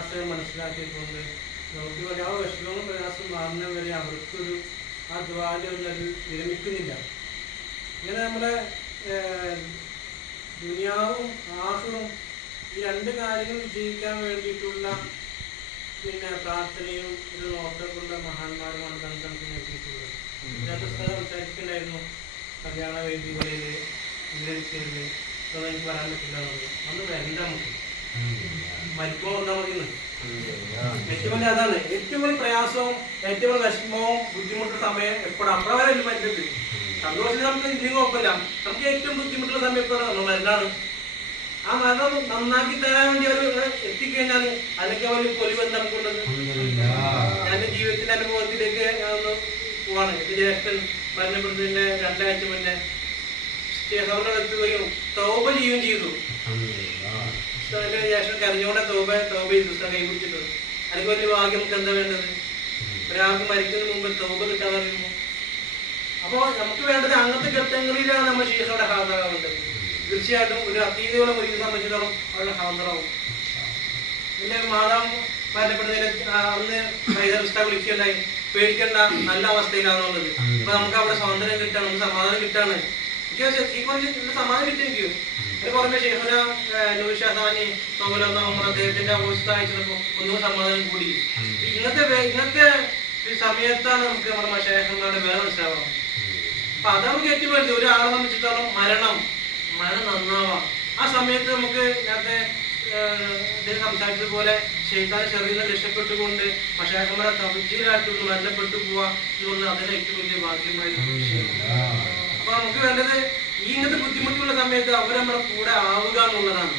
പ്രയാസം മനസ്സിലാക്കിയിട്ടുണ്ട്. നമുക്ക് വരെ ആ വിഷമവും പ്രയാസം മാറുന്ന വരെ അവർക്കൊരു ആ ദ്വാരൊന്നത് വിരമിക്കുന്നില്ല. ഇങ്ങനെ നമ്മുടെ ദുനിയാവും ആഹുറും ഈ രണ്ട് കാര്യങ്ങൾ വിജയിക്കാൻ വേണ്ടിയിട്ടുള്ള പിന്നെ പ്രാർത്ഥനയും ഒരു നോട്ടൊക്കെയുള്ള മഹാന്മാരുമാണ് നമുക്ക് രണ്ട് സ്ഥലം സംസാരിക്കുന്നുണ്ടായിരുന്നു കല്യാണ വേദികളിൽ ഇന്ദ്രവിദ്യയിൽ ഇതൊന്നും എനിക്ക് പറയാൻ പറ്റില്ല. അന്ന് വരണ്ട നമുക്ക്. മരിക്കുമ്പോൾ എന്ന്. ഏറ്റവും അതാണ്. ഏറ്റവും വലിയ പ്രയാസവും ഏറ്റവും വലിയ വിഷമവും ബുദ്ധിമുട്ടുള്ള സമയം എപ്പോഴും അപ്രകാരം മരുന്നത് സന്തോഷം നമുക്ക് ഇല്ലെങ്കിൽ കുഴപ്പമില്ല. നമുക്ക് ഏറ്റവും ബുദ്ധിമുട്ടുള്ള സമയം എപ്പോഴാണ് മരുന്നാണ് ആ മരണം നന്നാക്കി തരാൻ വേണ്ടി അവർ എത്തിക്കഴിഞ്ഞാൽ അതിനൊക്കെ വലിയ പൊലിവെന്ന് നമുക്കുള്ളത് ഞാൻ ജീവിതത്തിന്റെ അനുഭവത്തിലേക്ക് ഞാൻ ഒന്ന് പോവാണ്. എന്റെ ജ്യേഷ്ഠൻ മരണപ്പെടുന്നതിന്റെ രണ്ടാഴ്ച മുന്നേ സ്റ്റേഹറിനോട് എത്തുകയും തൗബ ചെയ്യുകയും ചെയ്തു. എന്റെ ജ്യേഷ്ഠൻ കരഞ്ഞോടെ തൗബ തൗബ ചെയ്തു. പുസ്തകം കൈ പിടിച്ചിട്ട്. എനിക്ക് വലിയ ഭാഗ്യം നമുക്ക് എന്താ വേണ്ടത്? ഒരാൾക്ക് മരിക്കുന്നതിന് മുമ്പ് തൗബ കിട്ടാന്ന് പറയുമ്പോൾ അപ്പോ നമുക്ക് വേണ്ടത് അങ്ങനത്തെ ഘട്ടങ്ങളിലാണ് നമ്മൾ ഷീഖയുടെ ഹാജറാവേണ്ടത് തീർച്ചയായിട്ടും ഒരു അതീതയുള്ള ഒരു സംബന്ധിച്ചിടത്തോളം അവരുടെ ഹാജറാവും പിന്നെ മാതാവ് മരണപ്പെടുന്നതിന് അന്ന് പുസ്തകം വിളിക്കണ്ടായി പേടിക്കേണ്ട നല്ല അവസ്ഥയിലാണെന്നുള്ളത് അപ്പൊ നമുക്ക് അവിടെ സ്വാതന്ത്ര്യം കിട്ടാണ് സമാധാനം കിട്ടാണ്. എനിക്ക് ഈ കുറച്ച് സമാധാനം കിട്ടി എനിക്ക് അതിന് പുറമെ ഷെയ്ഖുന നൂഷാസാനി തോമലൊന്നാമർ അദ്ദേഹത്തിന്റെ അവസ്ഥ അയച്ചപ്പോ ഒന്നും സമാധാനം കൂടി. ഇന്നത്തെ ഇന്നത്തെ സമയത്താണ് നമുക്ക് നമ്മുടെ മഷേഖന്മാരുടെ വേറെ മനസ്സിലാവണം അപ്പൊ അത് നമുക്ക് ഏറ്റവും വലുത്. ഒരാളെ സംബന്ധിച്ചിടത്തോളം മരണം മരണം നന്നാവാം. ആ സമയത്ത് നമുക്ക് നേരത്തെ ഏഹ്, അദ്ദേഹം സംസാരിച്ചതുപോലെ ശൈത്താൻ ചെറിയ രക്ഷപ്പെട്ടുകൊണ്ട് മഷാഖന്മാരെ തവജീലായിട്ട് മരണപ്പെട്ടു പോവാ എന്നുള്ളത് അതിന് ഏറ്റവും വലിയ ഭാഗ്യമായ ഒരു വിഷയമാണ്. അപ്പൊ നമുക്ക് വേണ്ടത് ഈ ഇങ്ങനത്തെ ബുദ്ധിമുട്ടുള്ള സമയത്ത് അവർ നമ്മുടെ കൂടെ ആവുക എന്നുള്ളതാണ്.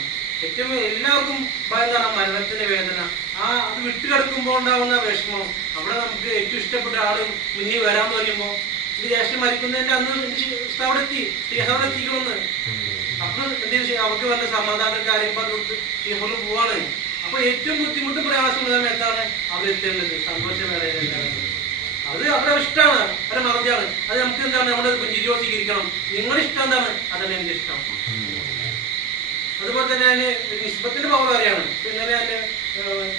ഏറ്റവും എല്ലാവർക്കും ഭയന്താണ് ആ മരണത്തിന്റെ വേദന. ആ അത് വിട്ടുകിടക്കുമ്പോൾ ഉണ്ടാവുന്ന വിഷമം. അവിടെ നമുക്ക് ഏറ്റവും ഇഷ്ടപ്പെട്ട ആൾ മുന്നിൽ വരാൻ പറയുമ്പോൾ ഇത് ജ്യേഷ്ഠൻ മരിക്കുന്നതിന്റെ അന്ന് അവിടെ എത്തി അവിടെ എത്തിക്കണമെന്ന് അപ്പൊ എന്ത് ചെയ്യും? അവർക്ക് വന്ന സമാധാന കാര്യം പറഞ്ഞു കൊടുത്ത് ഷീഹോൾ പോവാണ്. അപ്പൊ ഏറ്റവും ബുദ്ധിമുട്ടും പ്രയാസമുള്ള സമയത്താണ് അവർ എത്തേണ്ടത് വേറെ അത് അവരുടെ ഇഷ്ടമാണ്. അവരുടെ മറതിയാണ് അത് നമുക്ക് എന്താണ് നമ്മുടെ പുഞ്ചിരിയോ സ്വീകരിക്കണം നിങ്ങളുടെ ഇഷ്ടം എന്താണ് അതല്ല എന്റെ ഇഷ്ടം അതുപോലെ തന്നെ ഞാൻ നിസ്ബത്തിന്റെ പവർ അറിയാണ് ഇന്നലെ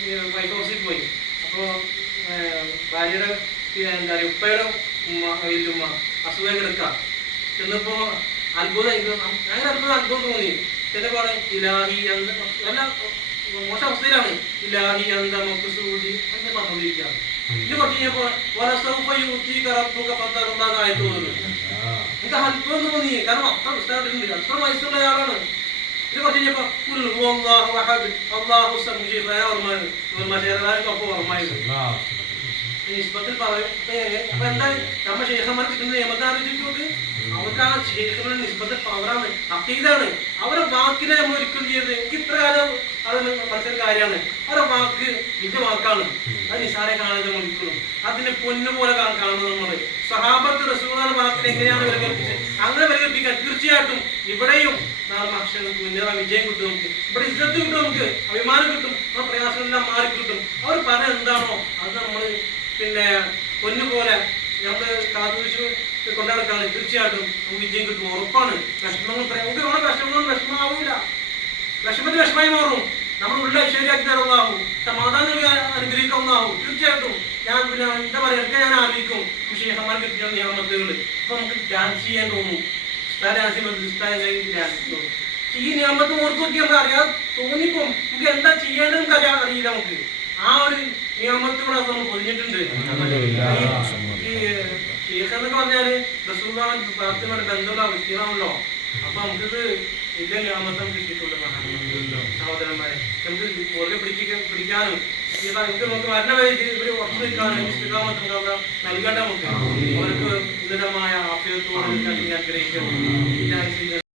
ഞാൻ വൈറ്റ് ഹൗസിൽ പോയി. അപ്പോ ഭാര്യയുടെ പിന്നെ എന്താ പറയുക ഉപ്പയുടെ ഉമ്മ വല്യുമ്മ അസുഖം കിടക്കാം ചെന്നപ്പോ അത്ഭുതം എനിക്ക് ഭയങ്കര അത്ഭുതം അത്ഭുതം തോന്നി. ചെന്നപ്പോ ഇലാഹി അന്ത നല്ല മോശം അവസ്ഥയിലാണ്. ഇലാഹി അന്ത മൊക്ക് സൂചി അങ്ങനെ പറഞ്ഞുകൊണ്ടിരിക്കുകയാണ് ഇത് കുറച്ച് കഴിഞ്ഞപ്പോ വലസൗഫ ആയി തോന്നുന്നു. എനിക്ക് അത്ഭുതം തോന്നി. കാരണം അത്ര പുസ്തകത്തിലുണ്ട് അത്ര വയസ്സുള്ള ആളാണ്. ഇത് കുറച്ച് കഴിഞ്ഞപ്പോ ഓർമ്മയാണ് ഓർമ്മ ചേർന്നാലും ഓർമ്മയായിരുന്നു നിസ്ബത്തിൽ പറയും ഇപ്പൊ എങ്ങനെ- ഇപ്പൊ എന്താ നമ്മ ശേഖന്മാർ കിട്ടുന്ന നിയമത്തെ ആലോചിച്ചോക്ക് അവർക്ക് ആ ശേഖരുടെ നിസ്ബത്തിൽ പവറാണ് അത്തീതാണ് അവരുടെ വാക്കിനെ നമ്മൾ ഒരിക്കലും ചെയ്തത് എനിക്ക് ഇത്ര കാലം അത് മനസ്സിലായ കാര്യമാണ് അവരുടെ വാക്ക് ഇത് വാക്കാണ് അത് നിസാരെ കാണാതെ നമ്മൾ ഒരിക്കലും അതിനെ പൊന്നു പോലെ കാ- കാണുന്നത് നമ്മൾ സഹാബത്ത് റസൂലാണ് വാക്കിനെ എങ്ങനെയാണ് വിലകൽപ്പിച്ചത് അങ്ങനെ വിലകൽപ്പിക്കാൻ തീർച്ചയായിട്ടും ഇവിടെയും നാളെ മനുഷ്യർക്ക് മുന്നേറ വിജയം കിട്ടും നമുക്ക്. ഇവിടെ ഇജ്ജത്ത് കിട്ടും നമുക്ക് അഭിമാനം കിട്ടും നമ്മുടെ പ്രയാസമെല്ലാം മാറി കിട്ടും. അവർ പറഞ്ഞ എന്താണോ അത് നമ്മൾ പിന്നെ പൊന്നുപോലെ നമ്മൾ കാതുവെച്ച് കൊണ്ടുനടക്കാണ് തീർച്ചയായിട്ടും നമുക്ക് വിജയം കിട്ടും ഉറപ്പാണ്. വിഷമങ്ങൾ നമുക്ക് നമ്മുടെ വിഷമങ്ങളും വിഷമമാവൂല. വിഷമത്തിൽ വിഷമായി മാറും. നമ്മൾ ഉള്ള ഐശ്വര്യാക്കി തരുന്നതാവും സമാധാനം അനുഗ്രഹിക്കാവുന്നതാവും. തീർച്ചയായിട്ടും ഞാൻ പിന്നെ എന്താ പറയുക ഞാൻ ആഗ്രഹിക്കും. ഷെയ്ഖന്മാർ കിട്ടിയ നിയമത്തുകൾ അപ്പൊ നമുക്ക് ഡാൻസ് ചെയ്യാൻ തോന്നും. ഈ നിയമത്ത് ഓർത്ത് നോക്കി നമുക്ക് അറിയാൻ തോന്നിപ്പം നമുക്ക് എന്താ ചെയ്യേണ്ടത് നമുക്ക് അറിയാൻ അറിയില്ല നമുക്ക്. ആ ഒരു നിയമത്തിലൂടെ നമ്മൾ പൊതിഞ്ഞിട്ടുണ്ട് ഈ- ഷെയ്ഖ് എന്നൊക്കെ പറഞ്ഞാൽ പ്രാർത്ഥനയുടെ ബന്ധമുള്ള വ്യക്തികളാണല്ലോ. അപ്പൊ നമുക്കിത് വലിയ നിയമത്തം കിട്ടിയിട്ടുണ്ട്. മഹാന്മാർ. സഹോദരന്മാരെ നമുക്ക് പുറകെ പിടിക്കുക പിടിക്കാനും ഈ നമുക്ക് മരണ വഴി ഒരു ഉറച്ചു നിൽക്കാനും ഇസ്ലാമത്ത് നമുക്ക് നൽകണ്ട നമുക്ക് അവർക്ക് ഉന്നതമായ ആഫിയത്തോടെ അനുഗ്രഹിക്കണം